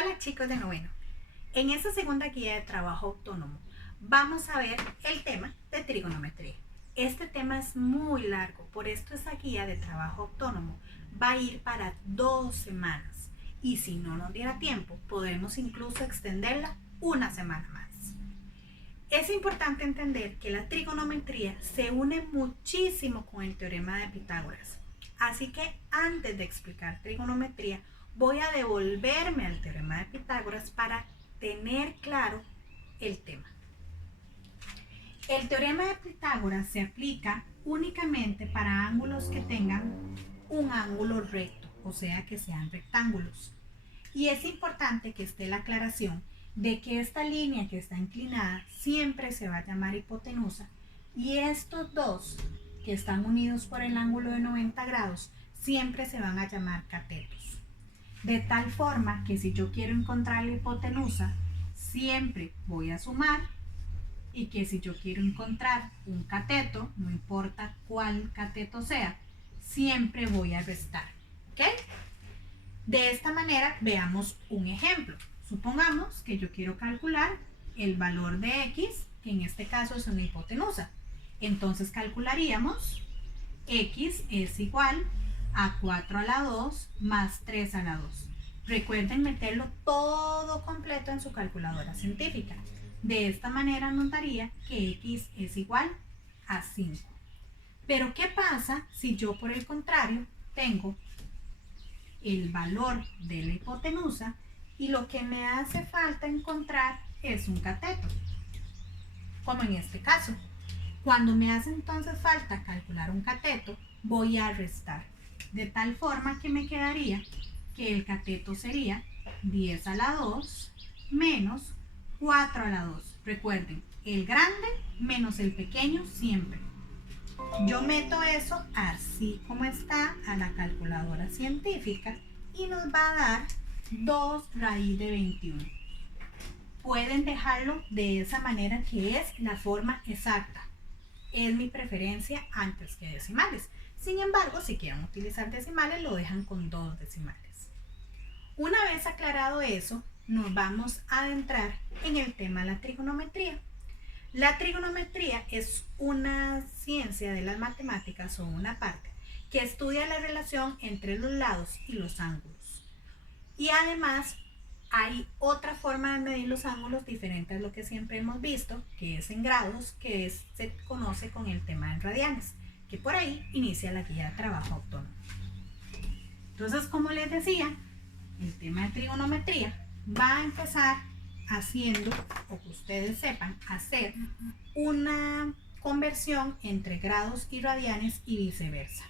Hola chicos de noveno. En esta segunda guía de trabajo autónomo vamos a ver el tema de trigonometría. Este tema es muy largo, por esto esa guía de trabajo autónomo va a ir para 2 semanas y si no nos diera tiempo podremos incluso extenderla una semana más. Es importante entender que la trigonometría se une muchísimo con el teorema de Pitágoras. Así que antes de explicar trigonometría, voy a devolverme al teorema de Pitágoras para tener claro el tema. El teorema de Pitágoras se aplica únicamente para ángulos que tengan un ángulo recto, o sea que sean rectángulos. Y es importante que esté la aclaración de que esta línea que está inclinada siempre se va a llamar hipotenusa y estos dos que están unidos por el ángulo de 90 grados siempre se van a llamar catetos. De tal forma que si yo quiero encontrar la hipotenusa, siempre voy a sumar y que si yo quiero encontrar un cateto, no importa cuál cateto sea, siempre voy a restar. ¿Ok? De esta manera, veamos un ejemplo. Supongamos que yo quiero calcular el valor de x, que en este caso es una hipotenusa. Entonces calcularíamos x es igual a 4 a la 2 más 3 a la 2. Recuerden meterlo todo completo en su calculadora científica. De esta manera nos daría que x es igual a 5. Pero ¿qué pasa si yo por el contrario tengo el valor de la hipotenusa y lo que me hace falta encontrar es un cateto, como en este caso? Cuando me hace entonces falta calcular un cateto, voy a restar, de tal forma que me quedaría que el cateto sería 10 a la 2 menos 4 a la 2. Recuerden, el grande menos el pequeño siempre. Yo meto eso así como está a la calculadora científica y nos va a dar 2 raíz de 21. Pueden dejarlo de esa manera que es la forma exacta. Es mi preferencia antes que decimales. Sin embargo, si quieren utilizar decimales, lo dejan con 2 decimales. Una vez aclarado eso, nos vamos a adentrar en el tema de la trigonometría. La trigonometría es una ciencia de las matemáticas o una parte que estudia la relación entre los lados y los ángulos. Y además hay otra forma de medir los ángulos diferente a lo que siempre hemos visto, que es en grados, que se conoce con el tema en radianes, que por ahí inicia la guía de trabajo autónomo. Entonces, como les decía, el tema de trigonometría va a empezar haciendo, o que ustedes sepan, hacer una conversión entre grados y radianes y viceversa.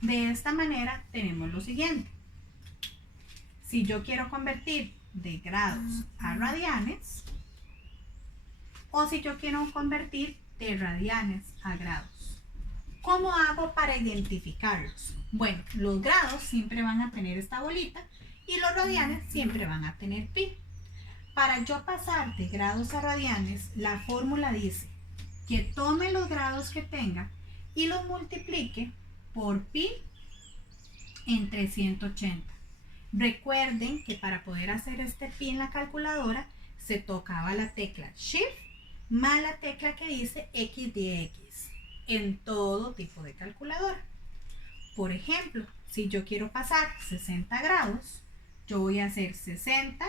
De esta manera tenemos lo siguiente. Si yo quiero convertir de grados a radianes, o si yo quiero convertir de radianes a grados, ¿cómo hago para identificarlos? Bueno, los grados siempre van a tener esta bolita y los radianes siempre van a tener pi. Para yo pasar de grados a radianes, la fórmula dice que tome los grados que tenga y los multiplique por pi entre 180. Recuerden que para poder hacer este pi en la calculadora se tocaba la tecla Shift más la tecla que dice X de X en todo tipo de calculadora. Por ejemplo, si yo quiero pasar 60 grados, yo voy a hacer 60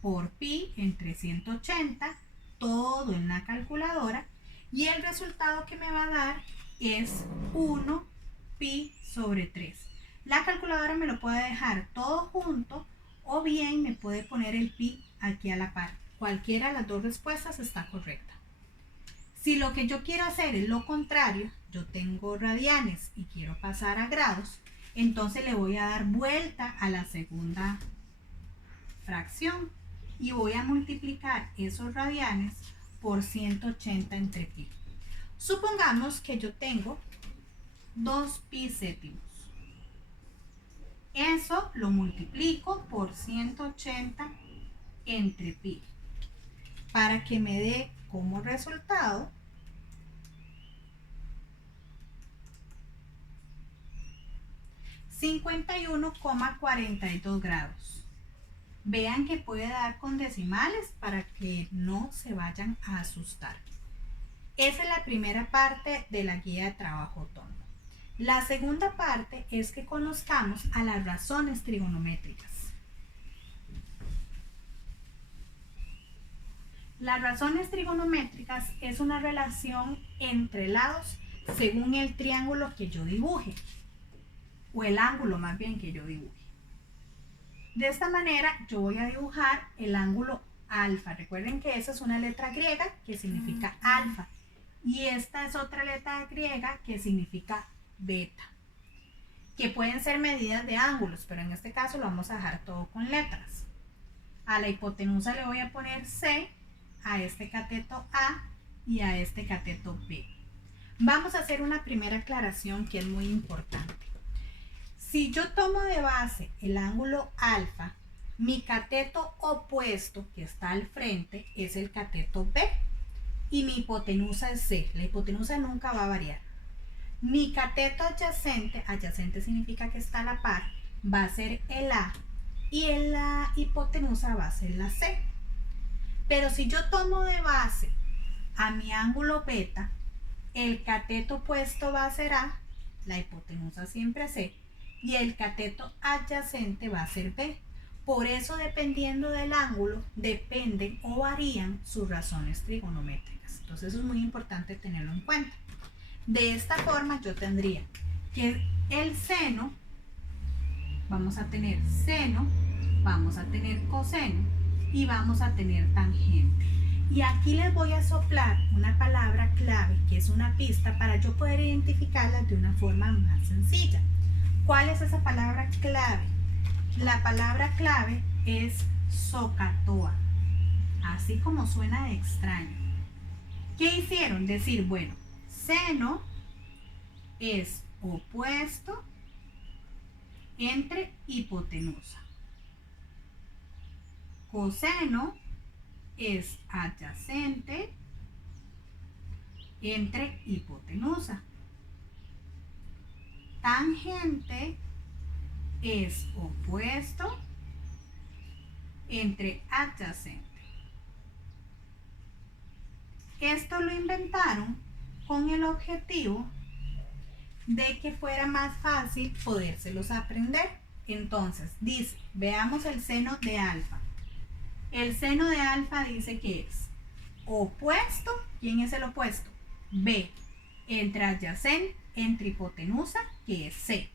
por pi entre 180, todo en la calculadora, y el resultado que me va a dar es 1 pi sobre 3. La calculadora me lo puede dejar todo junto o bien me puede poner el pi aquí a la par. Cualquiera de las dos respuestas está correcta. Si lo que yo quiero hacer es lo contrario, yo tengo radianes y quiero pasar a grados, entonces le voy a dar vuelta a la segunda fracción y voy a multiplicar esos radianes por 180 entre pi. Supongamos que yo tengo 2 pi séptimos. Eso lo multiplico por 180 entre pi para que me dé como resultado 51,42 grados. Vean que puede dar con decimales para que no se vayan a asustar. Esa es la primera parte de la guía de trabajo autónomo. La segunda parte es que conozcamos a las razones trigonométricas. Las razones trigonométricas es una relación entre lados según el triángulo que yo dibuje, o el ángulo más bien que yo dibuje. De esta manera yo voy a dibujar el ángulo alfa. Recuerden que esa es una letra griega que significa alfa y esta es otra letra griega que significa beta, que pueden ser medidas de ángulos, pero en este caso lo vamos a dejar todo con letras. A la hipotenusa le voy a poner C, a este cateto A y a este cateto B. Vamos a hacer una primera aclaración que es muy importante. Si yo tomo de base el ángulo alfa, mi cateto opuesto que está al frente es el cateto B y mi hipotenusa es C. La hipotenusa nunca va a variar. Mi cateto adyacente, adyacente significa que está a la par, va a ser el A y la hipotenusa va a ser la C. Pero si yo tomo de base a mi ángulo beta, el cateto opuesto va a ser A, la hipotenusa siempre es C, y el cateto adyacente va a ser B. Por eso, dependiendo del ángulo, dependen o varían sus razones trigonométricas. Entonces, eso es muy importante tenerlo en cuenta. De esta forma, yo tendría que el seno, vamos a tener seno, vamos a tener coseno y vamos a tener tangente. Y aquí les voy a soplar una palabra clave, que es una pista para yo poder identificarlas de una forma más sencilla. ¿Cuál es esa palabra clave? La palabra clave es SOHCAHTOA, así como suena de extraño. ¿Qué hicieron? Decir, bueno, seno es opuesto entre hipotenusa. Coseno es adyacente entre hipotenusa. Tangente es opuesto entre adyacente. Esto lo inventaron con el objetivo de que fuera más fácil podérselos aprender. Entonces, dice, veamos el seno de alfa. El seno de alfa dice que es opuesto. ¿Quién es el opuesto? B. Entre adyacente, entre hipotenusa, que es C.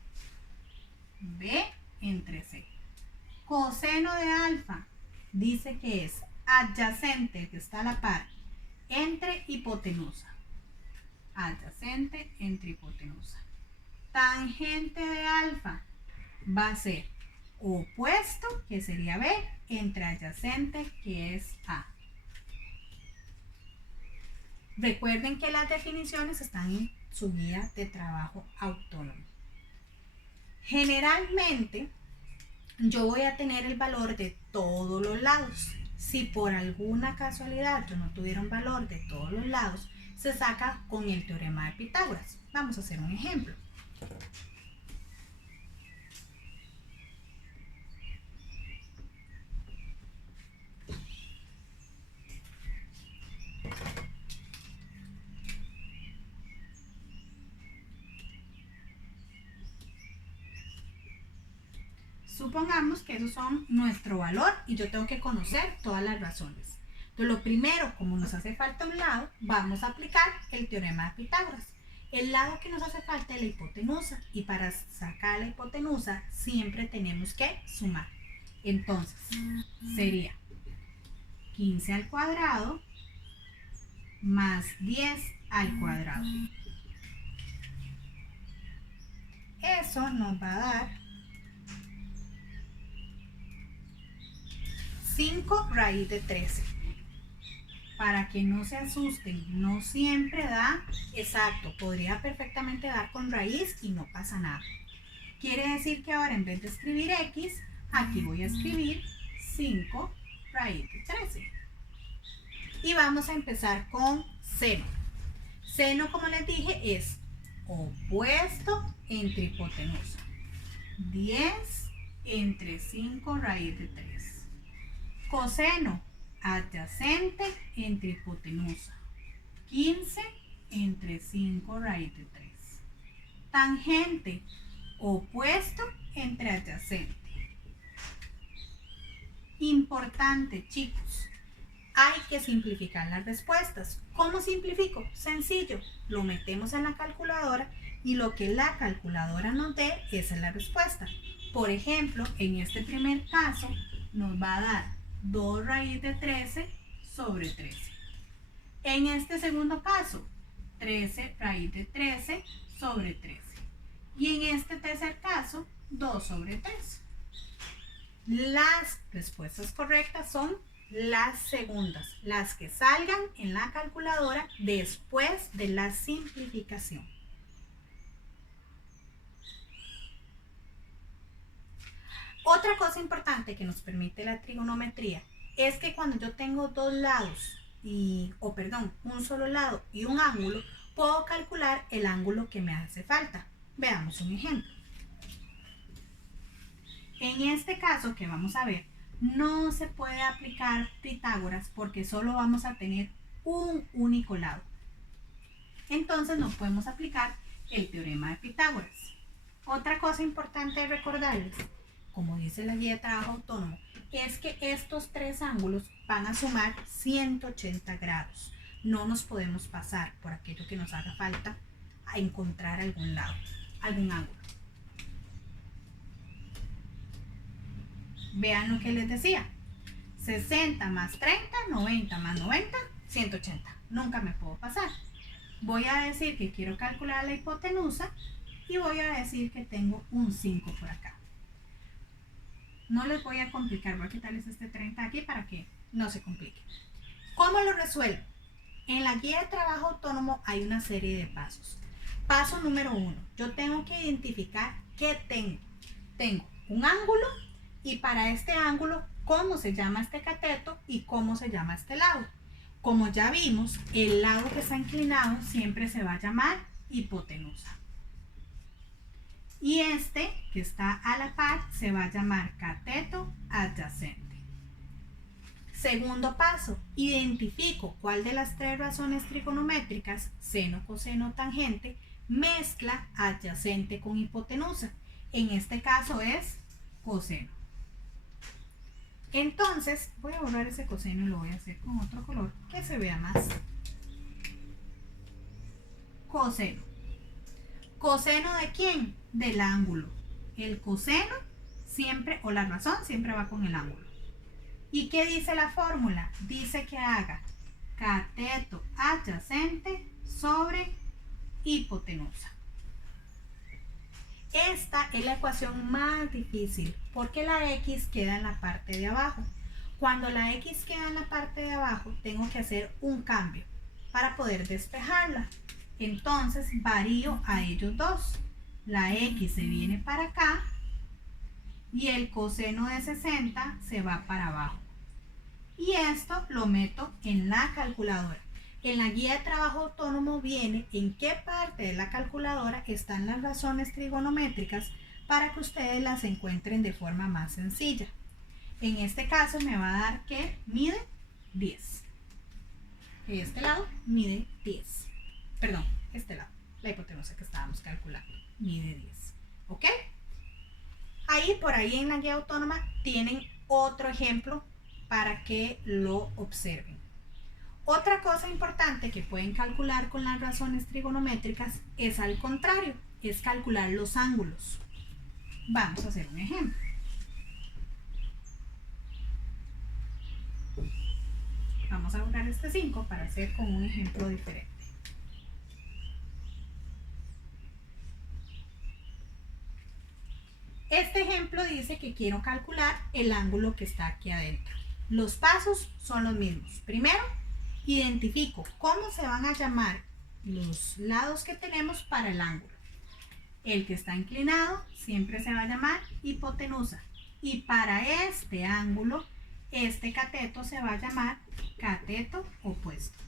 B entre C. Coseno de alfa dice que es adyacente, que está a la par, entre hipotenusa. Adyacente entre hipotenusa. Tangente de alfa va a ser opuesto, que sería B, entre adyacente, que es A. Recuerden que las definiciones están en su guía de trabajo autónomo. Generalmente, yo voy a tener el valor de todos los lados. Si por alguna casualidad yo no tuviera un valor de todos los lados, se saca con el teorema de Pitágoras. Vamos a hacer un ejemplo. Supongamos que esos son nuestro valor y yo tengo que conocer todas las razones. Entonces, lo primero, como nos hace falta un lado, vamos a aplicar el teorema de Pitágoras. El lado que nos hace falta es la hipotenusa y para sacar la hipotenusa siempre tenemos que sumar. Entonces, sería 15 al cuadrado más 10 al cuadrado. Eso nos va a dar 5 raíz de 13. Para que no se asusten, no siempre da exacto, podría perfectamente dar con raíz y no pasa nada. Quiere decir que ahora en vez de escribir x, aquí voy a escribir 5 raíz de 13. Y vamos a empezar con seno. Seno, como les dije, es opuesto entre hipotenusa. 10 entre 5 raíz de 3. Coseno adyacente entre hipotenusa. 15 entre 5 raíz de 3. Tangente opuesto entre adyacente. Importante, chicos, hay que simplificar las respuestas. ¿Cómo simplifico? Sencillo, lo metemos en la calculadora y lo que la calculadora nos dé, esa es la respuesta. Por ejemplo, en este primer caso nos va a dar 2 raíz de 13 sobre 13. En este segundo caso, 13 raíz de 13 sobre 13. Y en este tercer caso, 2 sobre 3. Las respuestas correctas son las segundas, las que salgan en la calculadora después de la simplificación. Otra cosa importante que nos permite la trigonometría es que cuando yo tengo dos lados, un solo lado y un ángulo, puedo calcular el ángulo que me hace falta. Veamos un ejemplo. En este caso que vamos a ver, no se puede aplicar Pitágoras porque solo vamos a tener un único lado. Entonces no podemos aplicar el teorema de Pitágoras. Otra cosa importante de recordarles, como dice la guía de trabajo autónomo, es que estos tres ángulos van a sumar 180 grados. No nos podemos pasar por aquello que nos haga falta a encontrar algún ángulo. Vean lo que les decía. 60 más 30, 90 más 90, 180. Nunca me puedo pasar. Voy a decir que quiero calcular la hipotenusa y voy a decir que tengo un 5 por acá. No les voy a complicar, voy a quitarles este 30 aquí para que no se complique. ¿Cómo lo resuelvo? En la guía de trabajo autónomo hay una serie de pasos. Paso número 1, yo tengo que identificar qué tengo. Tengo un ángulo y para este ángulo, cómo se llama este cateto y cómo se llama este lado. Como ya vimos, el lado que está inclinado siempre se va a llamar hipotenusa. Y este, que está a la par, se va a llamar cateto adyacente. Segundo paso, identifico cuál de las tres razones trigonométricas, seno, coseno, tangente, mezcla adyacente con hipotenusa. En este caso es coseno. Entonces, voy a borrar ese coseno y lo voy a hacer con otro color que se vea más. Coseno. ¿Coseno de quién? Del ángulo. El coseno siempre, o la razón, siempre va con el ángulo. ¿Y qué dice la fórmula? Dice que haga cateto adyacente sobre hipotenusa. Esta es la ecuación más difícil porque la X queda en la parte de abajo. Cuando la X queda en la parte de abajo, tengo que hacer un cambio para poder despejarla. Entonces varío a ellos dos. La X se viene para acá y el coseno de 60 se va para abajo. Y esto lo meto en la calculadora. En la guía de trabajo autónomo viene en qué parte de la calculadora están las razones trigonométricas para que ustedes las encuentren de forma más sencilla. En este caso me va a dar que mide 10. Este lado mide 10. Perdón, este lado, la hipotenusa que estábamos calculando, mide 10. ¿Ok? Ahí, por ahí en la guía autónoma tienen otro ejemplo para que lo observen. Otra cosa importante que pueden calcular con las razones trigonométricas es al contrario, es calcular los ángulos. Vamos a hacer un ejemplo. Vamos a borrar este 5 para hacer con un ejemplo diferente. Este ejemplo dice que quiero calcular el ángulo que está aquí adentro. Los pasos son los mismos. Primero, identifico cómo se van a llamar los lados que tenemos para el ángulo. El que está inclinado siempre se va a llamar hipotenusa. Y para este ángulo, este cateto se va a llamar cateto opuesto.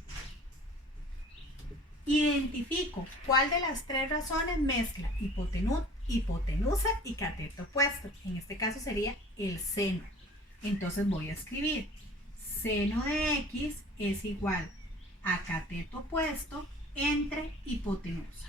Identifico cuál de las tres razones mezcla hipotenusa y cateto opuesto. En este caso sería el seno. Entonces voy a escribir seno de x es igual a cateto opuesto entre hipotenusa.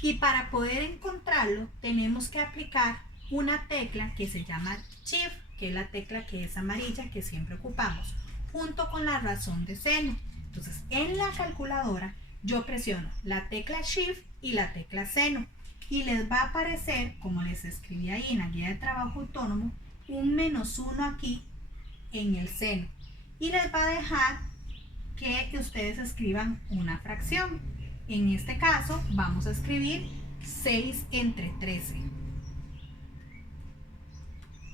Y para poder encontrarlo tenemos que aplicar una tecla que se llama Shift, que es la tecla que es amarilla que siempre ocupamos, junto con la razón de seno. Entonces en la calculadora yo presiono la tecla Shift y la tecla seno y les va a aparecer, como les escribí ahí en la guía de trabajo autónomo, un -1 aquí en el seno y les va a dejar que ustedes escriban una fracción. En este caso vamos a escribir 6 entre 13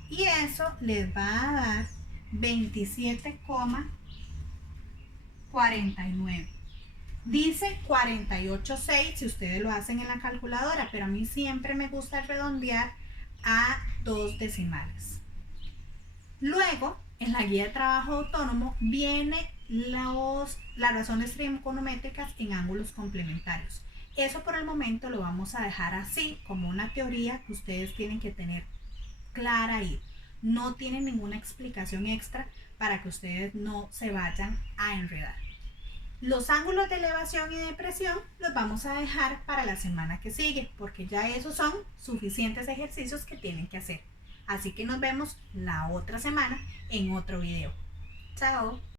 y eso les va a dar 27,49. Dice 48,6 si ustedes lo hacen en la calculadora, pero a mí siempre me gusta redondear a 2 decimales. Luego, en la guía de trabajo autónomo viene las razones trigonométricas en ángulos complementarios. Eso por el momento lo vamos a dejar así, como una teoría que ustedes tienen que tener clara ahí. No tienen ninguna explicación extra para que ustedes no se vayan a enredar. Los ángulos de elevación y depresión los vamos a dejar para la semana que sigue, porque ya esos son suficientes ejercicios que tienen que hacer. Así que nos vemos la otra semana en otro video. Chao.